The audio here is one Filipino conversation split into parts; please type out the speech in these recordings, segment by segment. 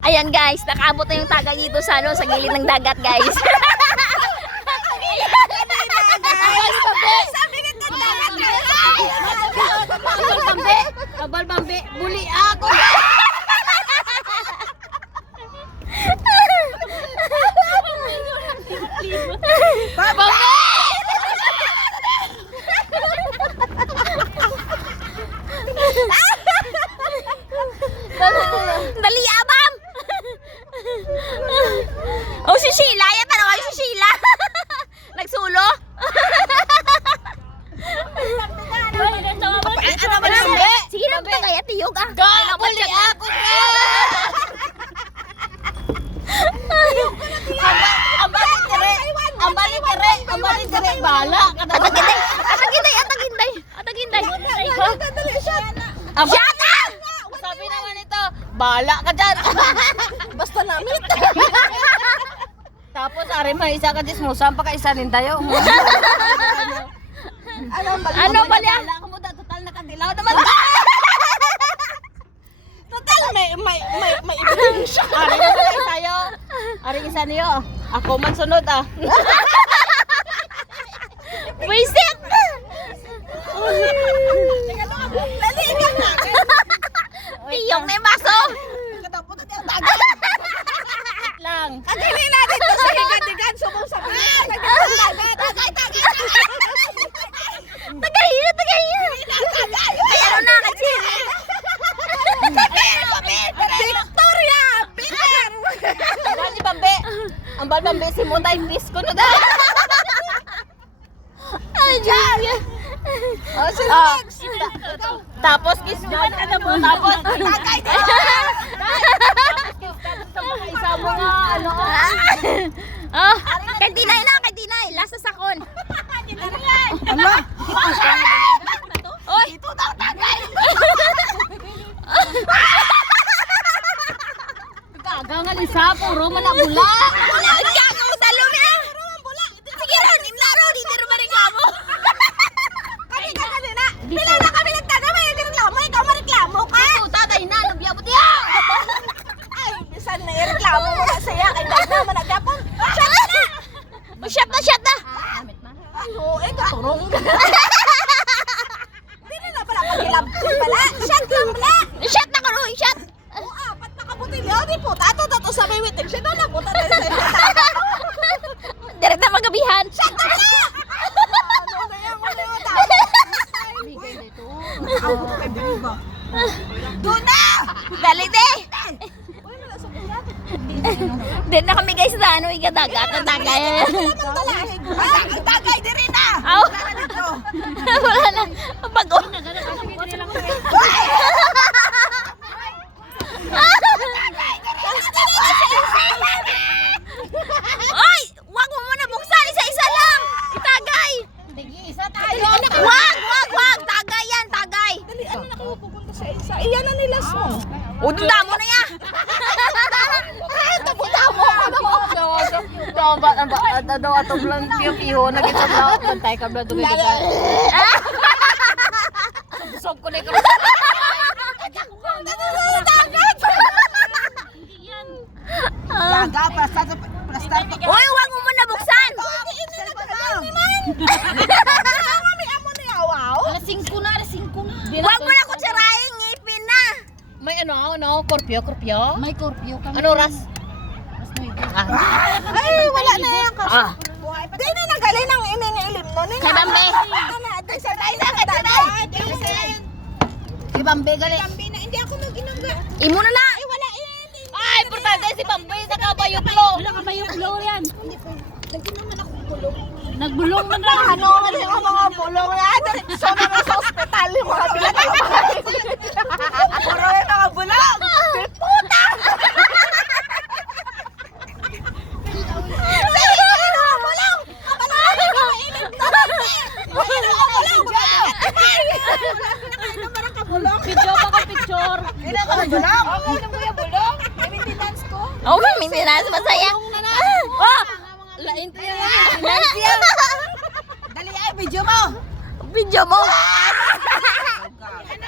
Ayan guys, nakaabot na yung taga dito sa sa gilid ng dagat guys. Kabal bambi, buli ako. Dali abam. Oh si Sheila, yan tanong si Sheila. Nagsulo. Sige na ba kaya tiyog ah. Buli ako. Ambali tere, bala. Ataginday. Shut up! Sabi naman ito, bala ka dyan. Basta namit. Tapos, ari may isa ka dismusan, pagka-isa rin tayo. Ano pala? Bala ka mo da, total nakatilaw naman. Total, may ebidensya. Ari naman ay tayo. Ari isa niyo. Ako man sunod ah. Wisit. Tiyog na yung baso. Lang. Kadili natin to sa higan-higan, subong sa pilan. Tagay. Ay ano na kasi. Victoria! Peter! Ambal ni Bambi. Ambal Bambi, si Mutay, peace ko na dahil. Ay, Diyos. Tapos kiss mo. Tapos Tagay din! isa mo nga ano. Oh, kay Tinay na, last na sakon. Ala! Oy, Ito daw tagay! Kagangan isa, puro manabula. gagaw sa lumi na. Sige ron, imlaro, di tiro mareklamo. Kami ka kanina! Pila na kami nagtaga, may nagreklamo, ikaw mareklamo ka! Tatay na, nagbiyabot yan. Ay, bisan na ireklamo mo ka saya, kay dahil naman nagkapon. Shut na! Shut na. Ano, katurong. Hindi na pala pagkilabsin pala. Shut lang pala! Shut na ko, Roy, shut. Oo, apat na kabutilyo, di po. Tato sa may witing. Siya na po, tato sa Direct na magabihan. Shut na pala! Ano na yan, ano yung tao? Nakakabot kay Biniba. Doon na! Dali, de. Uy, wala sa bulat. Din na kami guys sa ikadagat na tagay. Ang talahe ko. Ang tagay, di rin na! Aw. Wala na dito. Wala na. Bago. Oy! Wag mo muna buksan. Isa-isa lang. Itagay. Isa tayo. Wag. Tagay yan, tagay. Dali, ano na kayo pupunta sa isa? Iyan na nilas mo. O, dunda mo na ya. Tabo-tabo. Daw atong lang piyo-piyo nagitaw pantay ka bla dugay ka. Sob ko na ko. Gaga, plastar. Oy, wag mo muna buksan. Mami, amo ni awaw. Alasing ko na. Wag mo na kutsarahin, ngipin na. May ano, korpyo. May korpyo kami. Ano ras? Ay, wala na yan kasi. Ah. Di na nagaling ng ining-ilim no. Kay Bambi. Sa tayo na kadagay. Si Bambi gali. Hindi ako nag-inangga. Imo na na. Ay, wala yan. Ay, importante si Bambi sa kabayoklo. Wala ka ba yung flow yan? Lagi naman ako bulong. Nagbulong man lang. Ano ang mga bulong na? Diretso na sa ospital yung mga bilat. Puro yung mga bulong. Puta! Sige, ano ang bulong? Kapalaran ka mainit na. Ano ang bulong? Pinakain naman ang kabulong. Picture pa ka picture. Ilan ka ng bulong? Ano mo yung bulong? May maintenance ko. Oh, may maintenance masaya. Oh, Lain to yan. Dali ay, video mo. video mo. Ano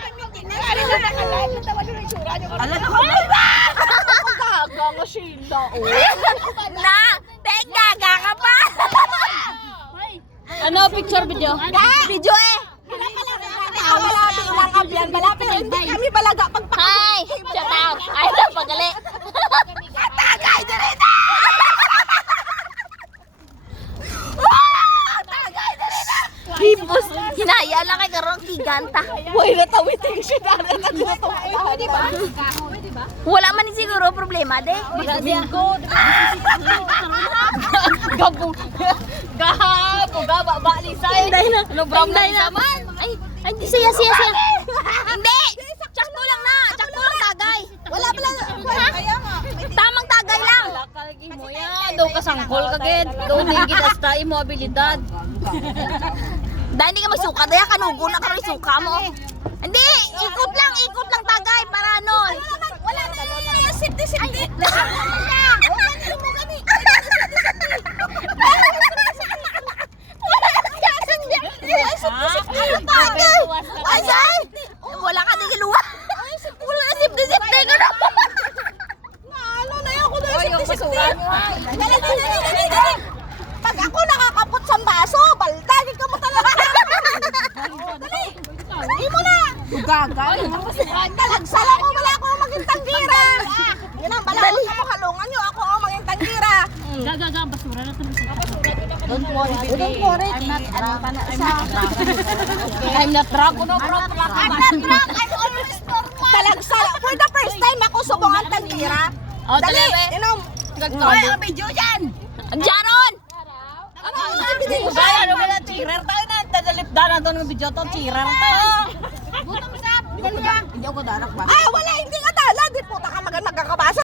ang maintenance? Ano na nakalive? Natawa doon yung tsura niyo. Alam na ko. Sheila, oh. Na! Tek, gaga ka pa! Ano, picture video? Video eh! Malapit lang kami yan. Malapit. Hindi kami balaga. Hi! Shut up! Ay, napagali! Tagay na rin na! Tagay na rin na! Hipos! Hinaya lang kay karong giganta. Uy, natawiting siya na nagluto. Pwede ba? Wala man ni siguro problema, de. Gabo. Gabo, gaba, lisay. Ano, brown na man? Ay, hindi siya. Hindi! Tsakto lang na! Tsakto lang tagay! Wala pala. Kaya nga. Tamang tagay lang! Kalagi mo yan. Daw kasangkol kagad. Daw din kita mo abilidad. Dahil hindi ka magsuka, dahil kanugo na ka rin suka mo. Hindi! Ikot lang tagay para ano. Wala na yung safety. Ay! Wala ka din kiluwa. Wala na safety ka na. Ano na yan? Ako na Uy, yung pasukan. Dali. Pag ako nakakapot sa baso, baldagin ka mo talaga. Dali. Hindi mo na. Gaga. Talagsal ako. Wala akong maging tanggira. Yan ang bala ko sa makalungan nyo. Ako ang maging tanggira. Gagaga, basura na ito. Don't worry, baby. Don't worry. I'm not drunk. No, bro. I'm not drunk. I'm always normal. Talagsal. For the first time ako subong ang tanggira. Oh, Dali. dali. Inom. Gagkali. Video dyan. Jaron! Gaya, ano ba na? Cheerer tayo na. Dadalip na doon ng video to. Cheerer tayo. Ah, wala. Hindi ka dala. Di puta ka magkakabasa.